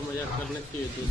मजाक करण्यात येतो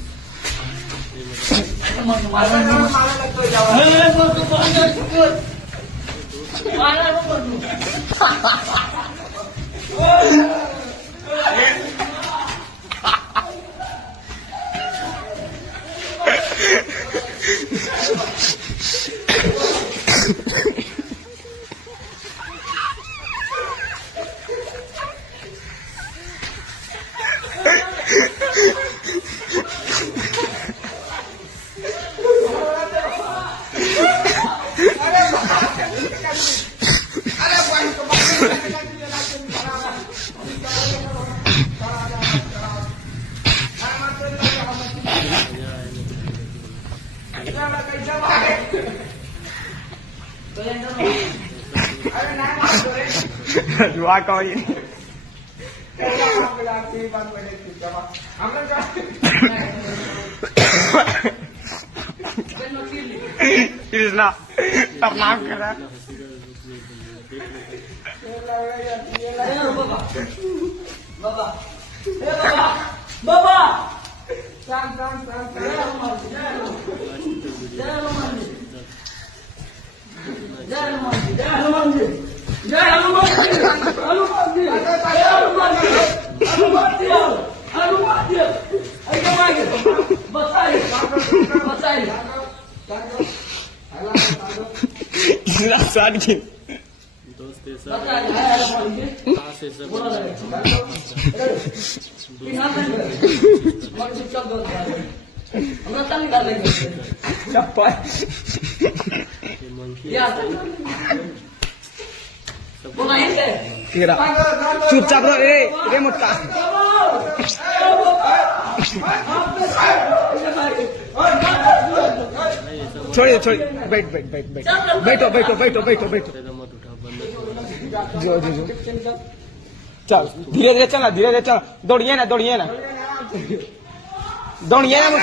जुआ कौन कृष्णा प्रणाम करा बाबा बाबा सांग जय हनुमान जी जय हनुमान जी जय हनुमान जी हनुमान जी हनुमान जी हनुमान जी ऐका मागे बसाई साथ की दोस्त चुपचाप रहो रे मत का छोड़िए बैठ बैठो जो चल धीरे चलना दौड़िए ना